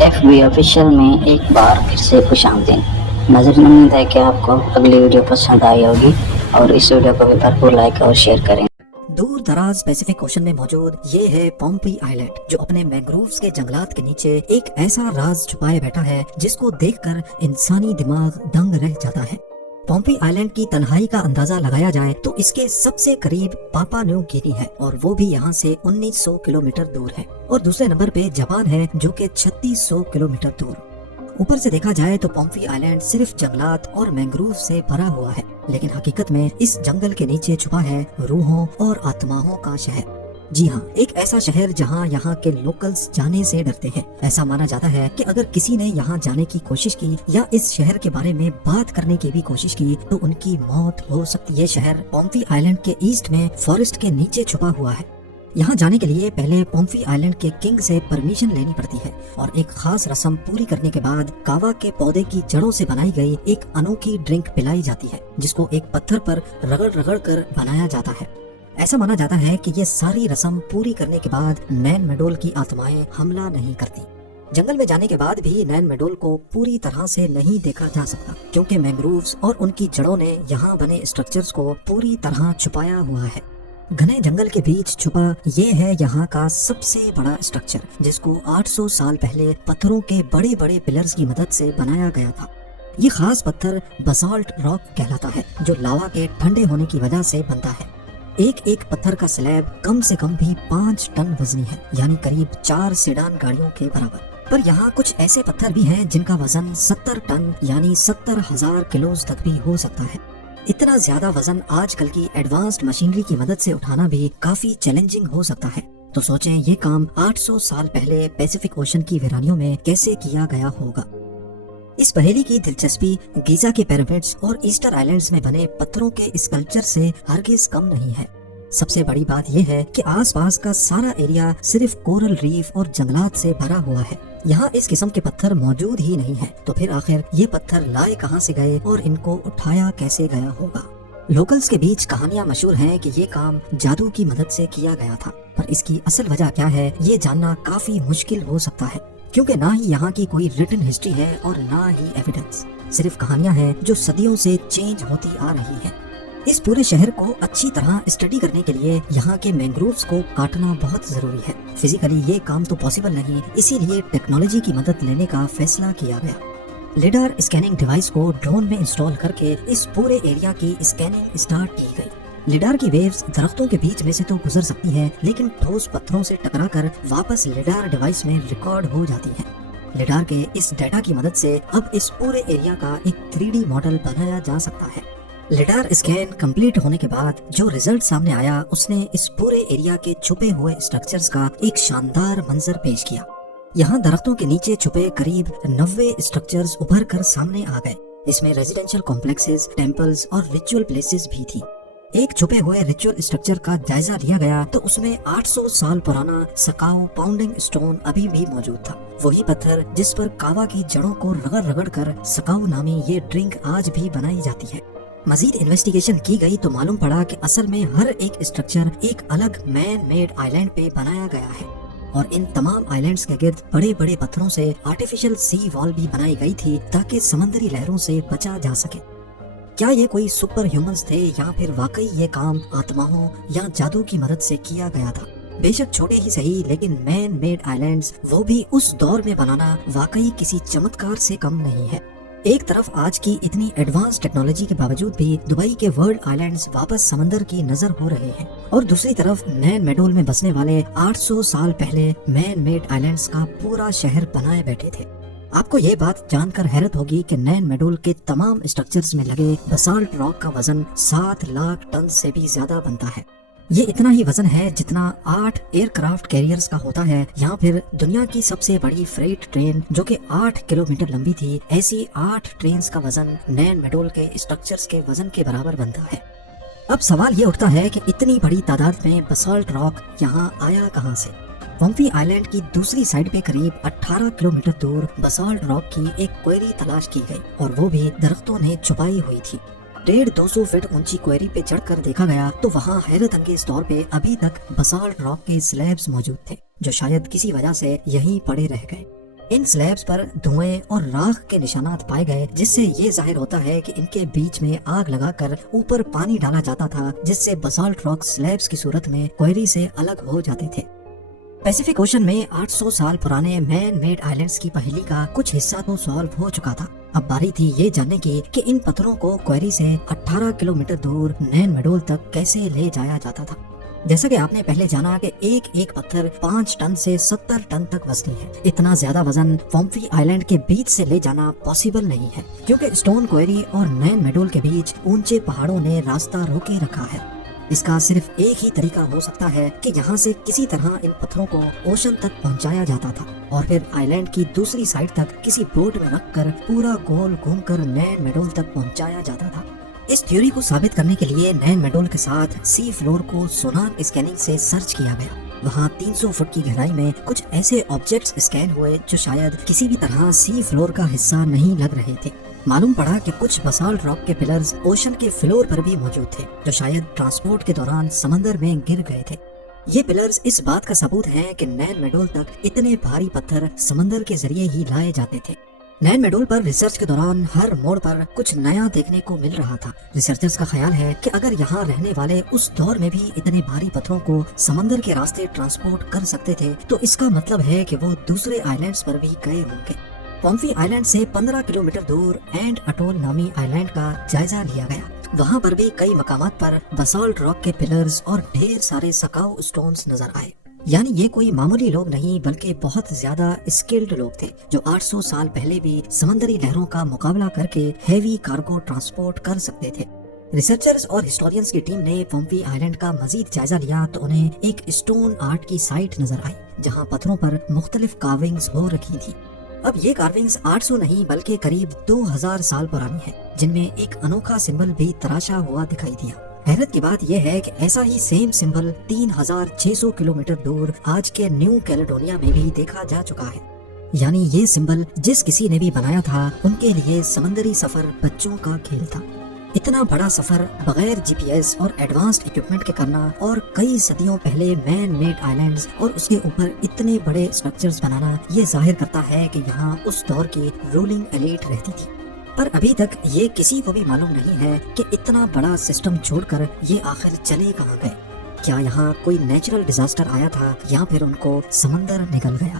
F B official میں ایک بار پھر سے خوش آمدید ناظرین، امید ہے کہ آپ کو اگلی ویڈیو پسند آئی ہوگی اور اس ویڈیو کو بھی بھرپور لائک اور شیئر کریں۔ دور دراز پیسیفک اوشن میں موجود یہ ہے پومپی آئیلینڈ، جو اپنے مینگرووز کے جنگلات کے نیچے ایک ایسا راز چھپائے بیٹھا ہے جس کو دیکھ کر انسانی دماغ دنگ رہ جاتا ہے۔ پومپی آئیلینڈ کی تنہائی کا اندازہ لگایا جائے تو اس کے سب سے قریب پاپا نیو گینی ہے، اور وہ بھی یہاں سے 1900 کلومیٹر دور ہے، اور دوسرے نمبر پہ جاپان ہے جو کہ 3600 کلومیٹر دور۔ اوپر سے دیکھا جائے تو پومپی آئیلینڈ صرف جنگلات اور مینگروو سے بھرا ہوا ہے، لیکن حقیقت میں اس جنگل کے نیچے چھپا ہے روحوں اور آتماؤں کا شہر۔ جی ہاں، ایک ایسا شہر جہاں یہاں کے لوکلز جانے سے ڈرتے ہیں۔ ایسا مانا جاتا ہے کہ اگر کسی نے یہاں جانے کی کوشش کی یا اس شہر کے بارے میں بات کرنے کی بھی کوشش کی تو ان کی موت ہو سکتی ہے۔ یہ شہر پومپی آئیلینڈ کے ایسٹ میں فارسٹ کے نیچے چھپا ہوا ہے۔ یہاں جانے کے لیے پہلے پومپی آئیلینڈ کے کنگ سے پرمیشن لینی پڑتی ہے، اور ایک خاص رسم پوری کرنے کے بعد کاوا کے پودے کی جڑوں سے بنائی گئی ایک انوکھی ڈرنک پلائی جاتی ہے، جس کو ایک پتھر پر رگڑ رگڑ کر بنایا جاتا ہے۔ ایسا مانا جاتا ہے کہ یہ ساری رسم پوری کرنے کے بعد نین میڈول کی آتمائیں حملہ نہیں کرتی۔ جنگل میں جانے کے بعد بھی نین میڈول کو پوری طرح سے نہیں دیکھا جا سکتا، کیونکہ مینگرووز اور ان کی جڑوں نے یہاں بنے اسٹرکچرز کو پوری طرح چھپایا ہوا ہے۔ گھنے جنگل کے بیچ چھپا یہ ہے یہاں کا سب سے بڑا اسٹرکچر، جس کو 800 سال پہلے پتھروں کے بڑے بڑے پلرز کی مدد سے بنایا گیا تھا۔ یہ خاص پتھر باسالٹ راک کہلاتا ہے، جو لاوا کے ٹھنڈے ہونے کی وجہ سے بنتا ہے۔ ایک ایک پتھر کا سلیب کم سے کم بھی 5 ٹن وزنی ہے، یعنی قریب 4 سیڈان گاڑیوں کے برابر۔ پر یہاں کچھ ایسے پتھر بھی ہیں جن کا وزن 70 ٹن یعنی 70,000 کلوز تک بھی ہو سکتا ہے۔ اتنا زیادہ وزن آج کل کی ایڈوانسڈ مشینری کی مدد سے اٹھانا بھی کافی چیلنجنگ ہو سکتا ہے۔ تو سوچیں یہ کام 800 سال پہلے پیسیفک اوشن کی ویرانیوں میں کیسے کیا گیا ہوگا۔ اس پہیلی کی دلچسپی گیزا کے پیرامڈز اور ایسٹر آئیلینڈز میں بنے پتھروں کے اسکلپچر سے ہرگز کم نہیں ہے۔ سب سے بڑی بات یہ ہے کہ آس پاس کا سارا ایریا صرف کورل ریف اور جنگلات سے بھرا ہوا ہے۔ یہاں اس قسم کے پتھر موجود ہی نہیں ہے، تو پھر آخر یہ پتھر لائے کہاں سے گئے اور ان کو اٹھایا کیسے گیا ہوگا؟ لوکلز کے بیچ کہانیاں مشہور ہیں کہ یہ کام جادو کی مدد سے کیا گیا تھا، پر اس کی اصل وجہ کیا ہے یہ جاننا کافی مشکل ہو سکتا ہے، کیونکہ نہ ہی یہاں کی کوئی ریٹن ہسٹری ہے اور نہ ہی ایویڈنس، صرف کہانیاں ہیں جو صدیوں سے چینج ہوتی آ رہی ہیں۔ اس پورے شہر کو اچھی طرح اسٹڈی کرنے کے لیے یہاں کے مینگرووز کو کاٹنا بہت ضروری ہے۔ فزیکلی یہ کام تو پاسبل نہیں، اسی لیے ٹیکنالوجی کی مدد لینے کا فیصلہ کیا گیا۔ لیڈار اسکیننگ ڈیوائس کو ڈرون میں انسٹال کر کے اس پورے ایریا کی اسکیننگ اسٹارٹ کی گئی۔ لیڈار کی ویوز درختوں کے بیچ میں سے تو گزر سکتی ہیں، لیکن ٹھوس پتھروں سے ٹکرا کر واپس لیڈار ڈیوائس میں ریکارڈ ہو جاتی ہیں۔ لیڈار کے اس ڈیٹا کی مدد سے اب اس پورے ایریا کا ایک 3D ماڈل بنایا جا سکتا ہے۔ لیڈار اسکین کمپلیٹ ہونے کے بعد جو رزلٹ سامنے آیا اس نے اس پورے ایریا کے چھپے ہوئے اسٹرکچرز کا ایک شاندار منظر پیش کیا۔ یہاں درختوں کے نیچے چھپے قریب 90 اسٹرکچرز ابھر کر سامنے آ گئے۔ اس میں ریزیڈینشل کمپلیکسز، ٹیمپلز اور ریچول پلیسز بھی تھی۔ ایک چھپے ہوئے ریچول اسٹرکچر کا جائزہ لیا گیا تو اس میں 800 سال پرانا سکاؤ پاؤنڈنگ اسٹون ابھی بھی موجود تھا، وہی پتھر جس پر کاوا کی جڑوں کو رگڑ رگڑ کر سکاؤ نامی یہ ڈرنک آج بھی بنائی جاتی ہے۔ مزید انویسٹیگیشن کی گئی تو معلوم پڑا کہ اصل میں ہر ایک اسٹرکچر ایک الگ مین میڈ آئیلینڈ پہ بنایا گیا ہے، اور ان تمام آئیلینڈز کے گرد بڑے بڑے پتھروں سے آرٹیفیشل سی وال بھی بنائی گئی تھی تاکہ سمندری لہروں سے بچا جا سکے۔ کیا یہ کوئی سپر ہیومنز تھے یا پھر واقعی یہ کام آتماؤں یا جادو کی مدد سے کیا گیا تھا؟ بے شک چھوٹے ہی صحیح، لیکن مین میڈ آئیلینڈز وہ بھی اس دور میں بنانا واقعی کسی چمتکار سے کم نہیں ہے۔ ایک طرف آج کی اتنی ایڈوانس ٹیکنالوجی کے باوجود بھی دبئی کے ورلڈ آئیلینڈز واپس سمندر کی نظر ہو رہے ہیں، اور دوسری طرف نین میڈول میں بسنے والے 800 سال پہلے مین میڈ آئیلینڈز کا پورا شہر بنائے بیٹھے تھے۔ آپ کو یہ بات جان کر حیرت ہوگی کہ نین میڈول کے تمام اسٹرکچرز میں لگے باسالٹ راک کا وزن 7 لاکھ ٹن سے بھی زیادہ بنتا ہے۔ یہ اتنا ہی وزن ہے جتنا 8 ایئر کرافٹ کیریئرز کا ہوتا ہے، یا پھر دنیا کی سب سے بڑی فریٹ ٹرین جو کہ 8 کلومیٹر لمبی تھی، ایسی 8 ٹرینز کا وزن نین میڈول کے اسٹرکچرز کے وزن کے برابر بنتا ہے۔ اب سوال یہ اٹھتا ہے کہ اتنی بڑی تعداد میں باسالٹ راک یہاں آیا کہاں سے؟ پومپی آئیلینڈ کی دوسری سائڈ پہ قریب 18 کلومیٹر دور باسالٹ راک کی ایک کوئری تلاش کی گئی، اور وہ بھی درختوں نے چھپائی ہوئی تھی۔ 150 فٹ اونچی کوئری پہ چڑھ کر دیکھا گیا تو وہاں حیرت انگیز طور پہ ابھی تک باسالٹ راک کے سلیبز موجود تھے، جو شاید کسی وجہ سے یہیں پڑے رہ گئے۔ ان سلیبز پر دھوئیں اور راکھ کے نشانات پائے گئے، جس سے یہ ظاہر ہوتا ہے کہ ان کے بیچ میں آگ لگا کر اوپر پانی ڈالا جاتا تھا، جس سے بسالٹ راک سلیبز کی صورت میں کوئری سے الگ ہو جاتے تھے۔ پیسیفک اوشن میں 800 سال پرانے مین میڈ آئلینڈز کی پہیلی کا کچھ حصہ تو سالو ہو چکا تھا۔ اب باری تھی یہ جاننے کی کہ ان پتھروں کو کوئری سے 18 کلومیٹر دور نین میڈول تک کیسے لے جایا جاتا تھا۔ جیسا کہ آپ نے پہلے جانا کہ ایک ایک پتھر 5 ٹن سے 70 ٹن تک وزنی ہے۔ اتنا زیادہ وزن پومپی آئلینڈ کے بیچ سے لے جانا پاسبل نہیں ہے، کیونکہ اسٹون کوئری اور نین میڈول کے بیچ اونچے پہاڑوں نے راستہ روکے رکھا ہے۔ اس کا صرف ایک ہی طریقہ ہو سکتا ہے کہ یہاں سے کسی طرح ان پتھروں کو اوشن تک پہنچایا جاتا تھا اور پھر آئلینڈ کی دوسری سائڈ تک کسی بوٹ میں رکھ کر پورا گول گھوم کر نین میڈول تک پہنچایا جاتا تھا۔ اس تھیوری کو ثابت کرنے کے لیے نین میڈول کے ساتھ سی فلور کو سونار اسکیننگ سے سرچ کیا گیا۔ وہاں 300 فٹ کی گہرائی میں کچھ ایسے آبجیکٹس اسکین ہوئے جو شاید کسی بھی طرح سی فلور کا حصہ نہیں لگ رہے تھے۔ معلوم پڑا کہ کچھ بسالٹ راک کے پلرز اوشن کے فلور پر بھی موجود تھے، جو شاید ٹرانسپورٹ کے دوران سمندر میں گر گئے تھے۔ یہ پلرز اس بات کا ثبوت ہیں کہ نین میڈول تک اتنے بھاری پتھر سمندر کے ذریعے ہی لائے جاتے تھے۔ نین میڈول پر ریسرچ کے دوران ہر موڑ پر کچھ نیا دیکھنے کو مل رہا تھا۔ ریسرچرز کا خیال ہے کہ اگر یہاں رہنے والے اس دور میں بھی اتنے بھاری پتھروں کو سمندر کے راستے ٹرانسپورٹ کر سکتے تھے، تو اس کا مطلب ہے کہ وہ دوسرے آئلینڈز پر بھی گئے ہوں گے۔ پومپی آئلینڈ سے 15 کلومیٹر دور اینڈ اٹول نامی آئلینڈ کا جائزہ لیا گیا۔ وہاں پر بھی کئی مقامات پر بسالٹ راک کے پلرز اور ڈھیر سارے سکاؤ اسٹونز نظر آئے۔ یعنی یہ کوئی معمولی لوگ نہیں بلکہ بہت زیادہ اسکلڈ لوگ تھے، جو 800 سال پہلے بھی سمندری لہروں کا مقابلہ کر کے ہیوی کارگو ٹرانسپورٹ کر سکتے تھے۔ ریسرچرز اور ہسٹورینز کی ٹیم نے پومپی آئلینڈ کا مزید جائزہ لیا تو انہیں ایک اسٹون آرٹ کی سائٹ نظر آئی، جہاں پتھروں پر مختلف کارونگز ہو رکھی تھی۔ اب یہ کارونگز 800 نہیں بلکہ قریب 2000 سال پرانی ہیں، جن میں ایک انوکھا سمبل بھی تراشا ہوا دکھائی دیا۔ حیرت کی بات یہ ہے کہ ایسا ہی سیم سمبل 3600 کلومیٹر دور آج کے نیو کیلیڈونیا میں بھی دیکھا جا چکا ہے۔ یعنی یہ سمبل جس کسی نے بھی بنایا تھا، ان کے لیے سمندری سفر بچوں کا کھیل تھا۔ اتنا بڑا سفر بغیر جی پی ایس اور ایڈوانسڈ اکوپمنٹ کے کرنا اور کئی صدیوں پہلے مین میڈ آئلینڈز اور اس کے اوپر اتنے بڑے اسٹرکچرز بنانا، یہ ظاہر کرتا ہے کہ یہاں اس دور کی رولنگ ایلیٹ رہتی تھی۔ پر ابھی تک یہ کسی کو بھی معلوم نہیں ہے کہ اتنا بڑا سسٹم چھوڑ کر یہ آخر چلے کہاں گئے۔ کیا یہاں کوئی نیچرل ڈیزاسٹر آیا تھا یا پھر ان کو سمندر نگل گیا؟